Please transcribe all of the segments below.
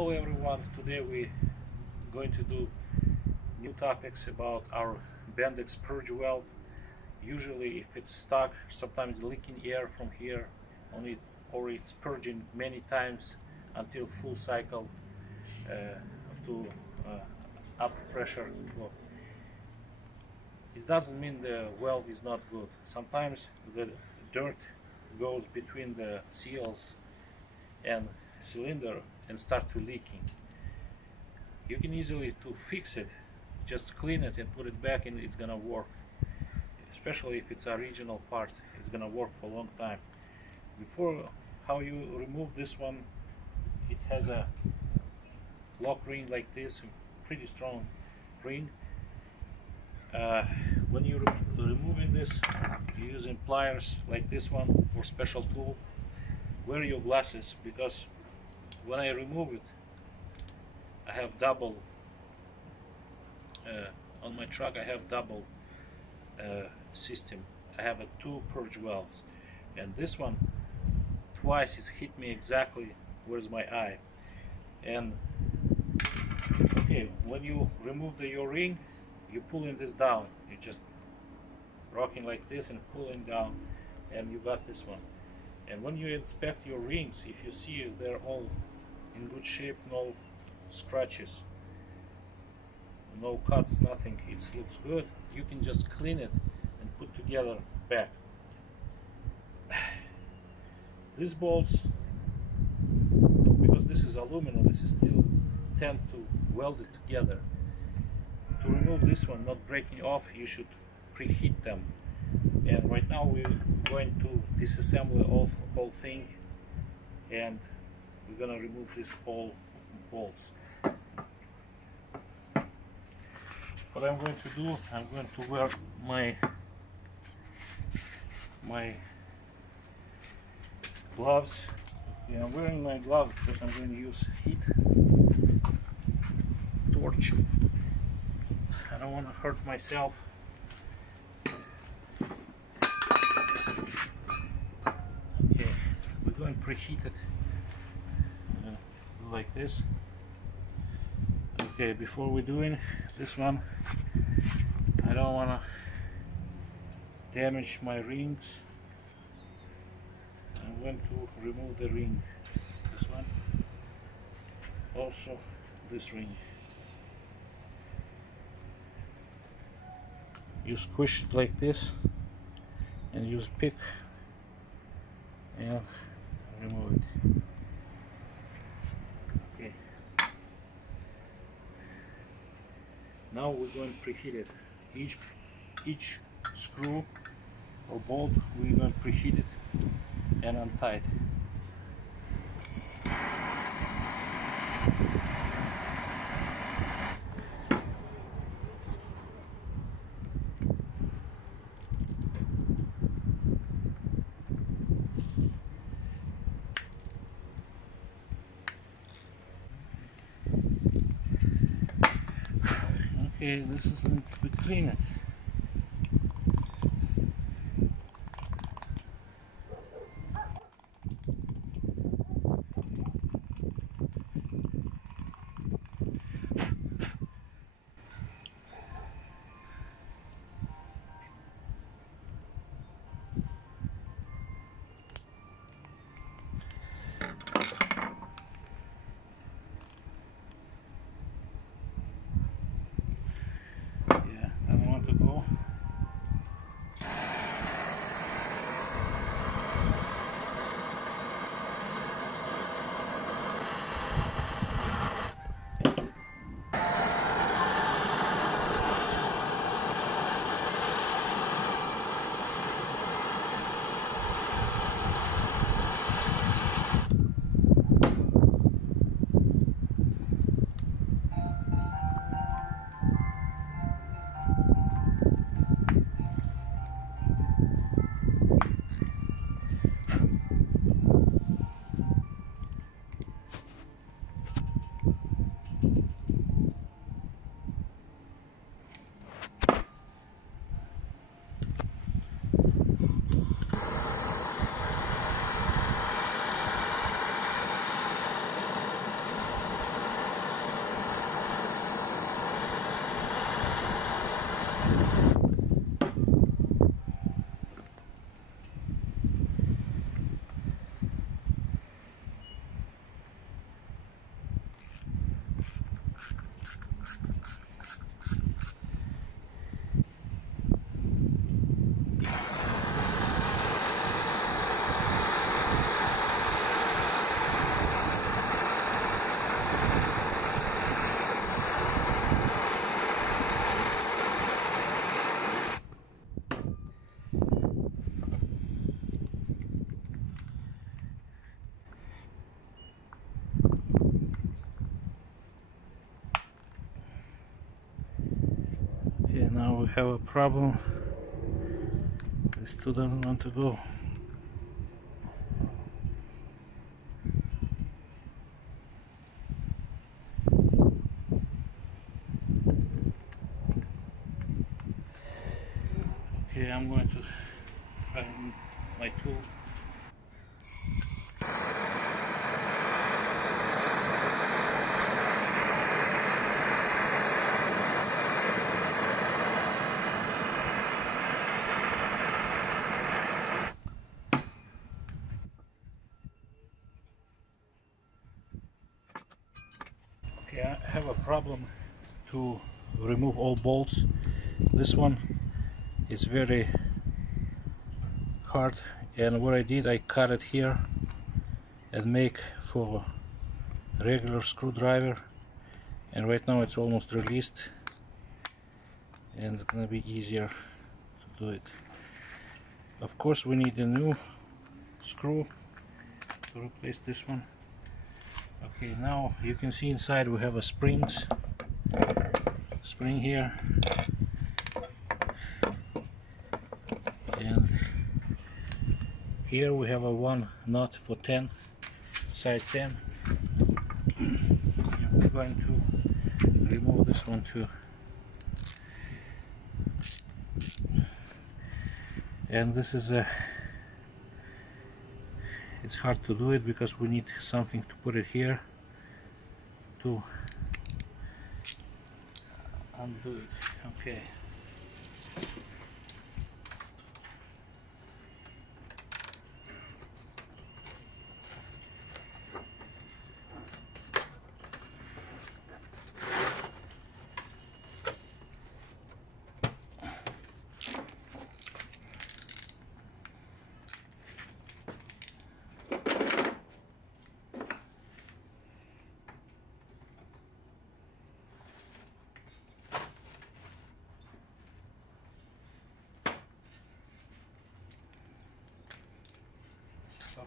Hello everyone, today we're going to do new topics about our Bendix Purge valve. Usually if it's stuck, sometimes leaking air from here on it, or it's purging many times until full cycle to up pressure flow. It doesn't mean the valve is not good. Sometimes the dirt goes between the seals and cylinder and start to leaking. You can easily to fix it, just clean it and put it back and it's gonna work. Especially if it's a original part, it's gonna work for a long time. Before, how you remove this one, it has a lock ring like this, pretty strong ring. When you're removing this, you're using pliers like this one or special tool. Wear your glasses, because when I remove it, I have double on my truck. I have double system. I have two purge valves, and this one twice it's hit me exactly where's my eye. And okay, when you remove your ring, you pulling this down. You just rocking like this and pulling down, and you got this one. And when you inspect your rings, if you see they're all in good shape, no scratches, no cuts, nothing, it looks good, you can just clean it and put together back. These bolts, because this is aluminum, this is still tend to weld it together. To remove this one not breaking off, you should preheat them. And right now we're going to disassemble whole thing, and we're gonna remove these whole bolts. What I'm going to do, I'm going to wear my gloves. Okay, I'm wearing my gloves because I'm going to use heat torch. I don't want to hurt myself. Okay, we're going to preheat it like this. Okay, before we're doing this one, I don't want to damage my rings. I'm going to remove the ring, this one, also this ring. You squish it like this and use pick and remove it. Okay. Now we're going to preheat it. Each screw or bolt, we're going to preheat it and untie it. Okay, this is need to be cleaned. we have a problem. This two doesn't want to go. Okay, I'm going to try my tool. Okay, I have a problem to remove all bolts. This one is very hard, and what I did, I cut it here and make for a regular screwdriver, and right now it's almost released and it's gonna be easier to do it. Of course we need a new screw to replace this one. Okay, now you can see inside we have a spring here, and here we have a one nut for 10, size 10, and we're going to remove this one too. And this is it's hard to do it because we need something to put it here to undo it. Okay.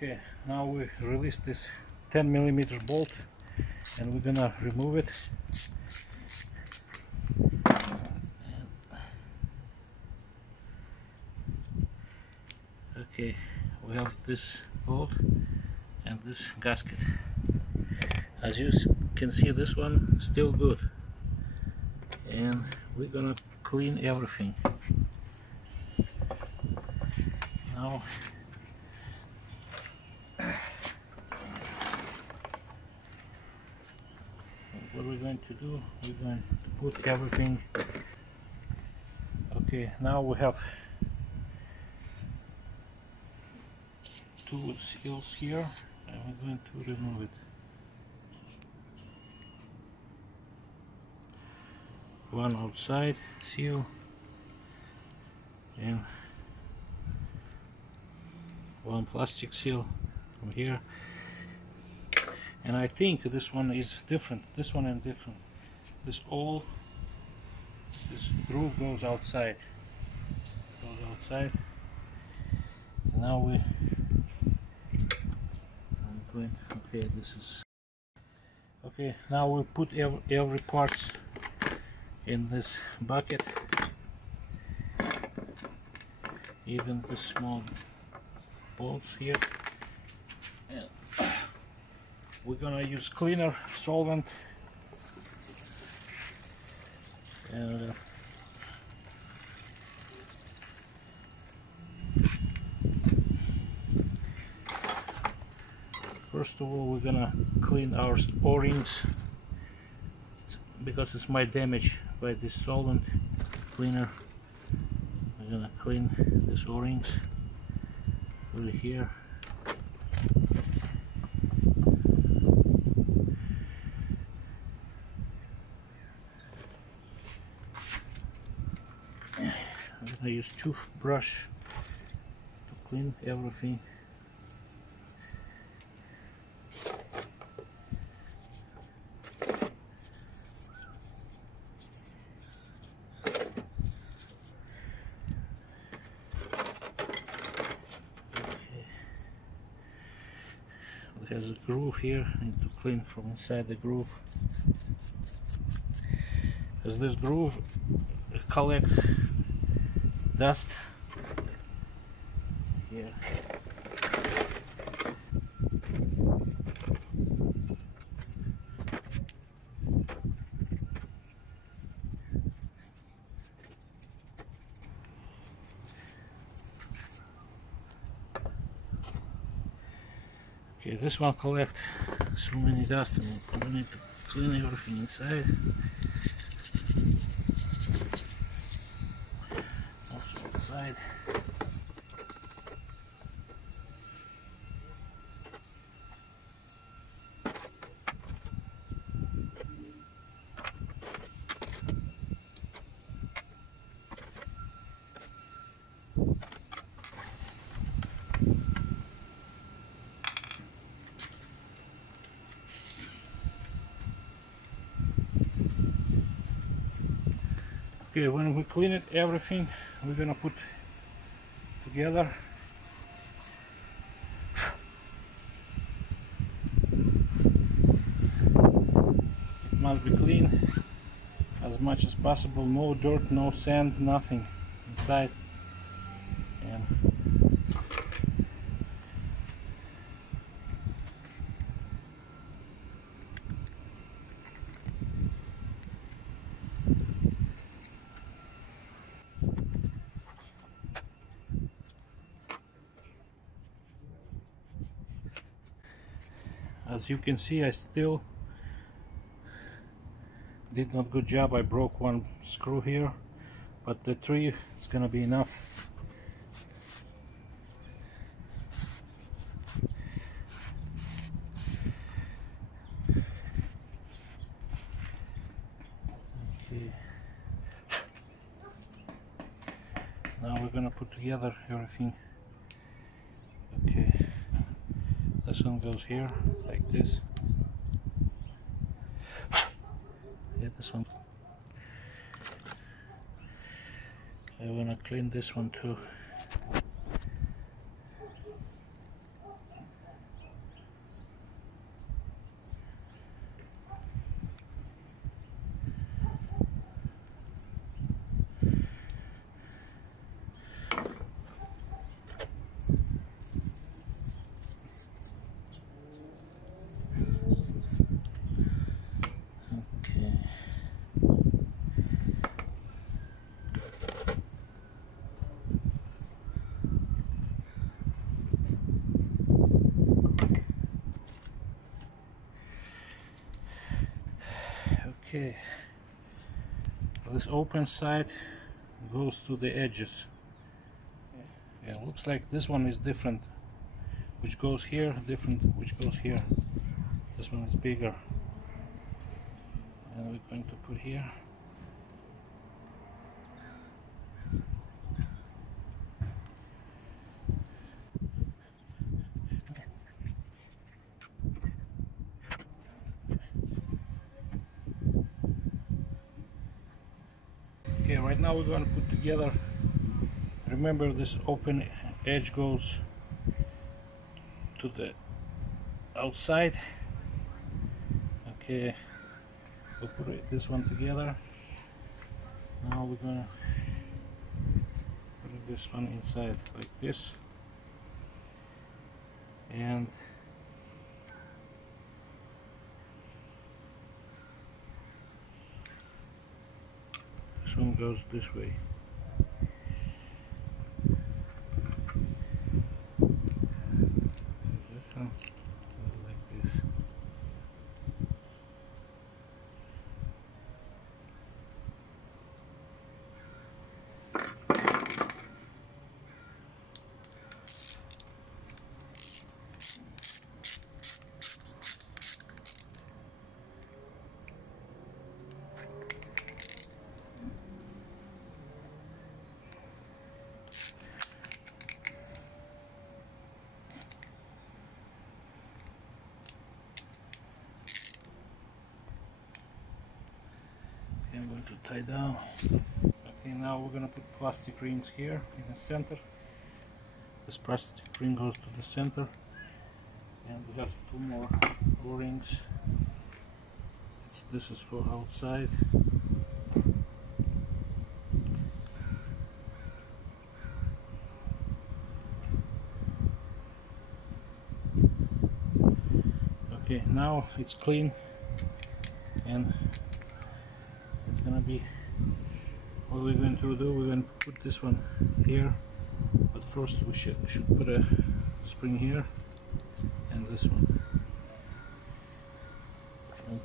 Okay, now we release this 10mm bolt and we're gonna remove it. Okay, we have this bolt and this gasket. As you can see, this one still good, and we're gonna clean everything. Now what we're going to do, we're going to put everything. Okay, now we have two seals here, and we're going to remove it. One outside seal and one plastic seal from here. And I think this one is different. This one is different. This groove goes outside. And now okay, this is okay. Now we put every part in this bucket, even the small bolts here. And we're gonna use cleaner solvent, and first of all we're gonna clean our O-rings because it's my damage by this solvent cleaner. We're gonna clean these O-rings over here. I'm gonna use toothbrush to clean everything. There's a groove here. I need to clean from inside the groove, because this groove collect dust here. Okay, this one collect so many dust, and we need to clean everything inside. Also outside. Okay, when we clean it, everything we're gonna put together. It must be clean as much as possible. No dirt, no sand, nothing inside. And as you can see, I still did not good job. I broke one screw here, but the 3 is gonna be enough. Okay. Now we're gonna put together everything. Okay. This one goes here like this. Yeah, this one. I wanna clean this one too. Okay, this open side goes to the edges. Yeah, it looks like this one is different, which goes here, different which goes here. This one is bigger, and we're going to put here. Okay, right now we're going to put together. Remember, this open edge goes to the outside. Okay, we'll put this one together. Now we're going to put this one inside like this, and this one goes this way. This one goes like this. I'm going to tie down. Okay, now we're going to put plastic rings here in the center. This plastic ring goes to the center, and we have 2 more O-rings. This is for outside. now it's clean, and it's gonna be, what we're going to do, we're going to put this one here, but first we should put a spring here and this one.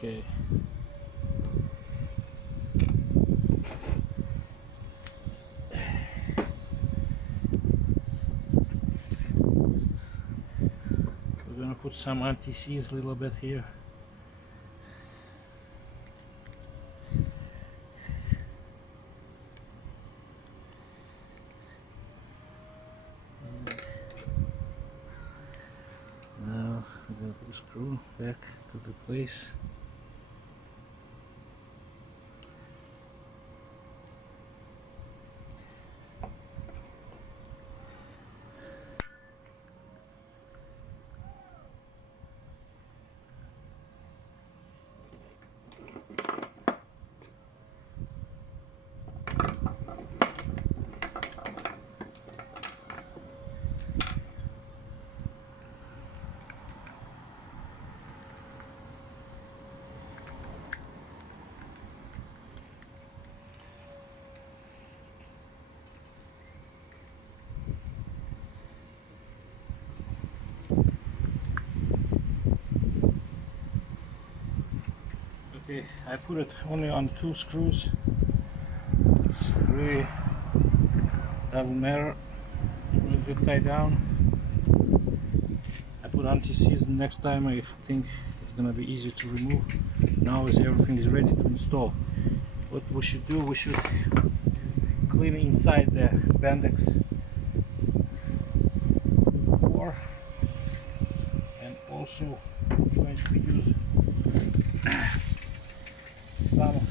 Okay. We're going to put some anti-seize a little bit here. Now we're going to put the screw back to the place. Okay, I put it only on 2 screws. It's really doesn't matter. Will it tie down? I put anti-seize. Next time I think it's gonna be easy to remove. Now as everything is ready to install, what we should do, we should clean inside the Bendix core, and also we're going to use some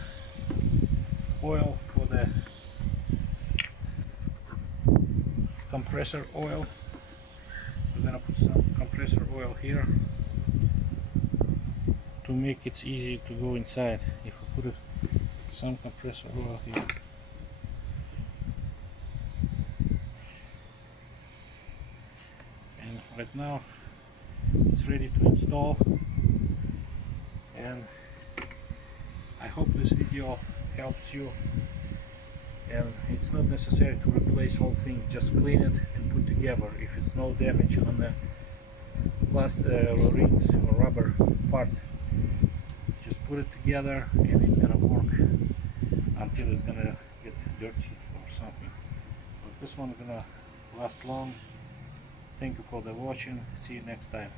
oil for the compressor oil. We're gonna put some compressor oil here to make it easy to go inside. If we put some compressor oil here, and right now it's ready to install. And I hope this video helps you, and it's not necessary to replace whole thing, just clean it and put together. If it's no damage on the rings or rubber part, just put it together and it's gonna work until it's gonna get dirty or something. But this one is gonna last long. Thank you for the watching. See you next time.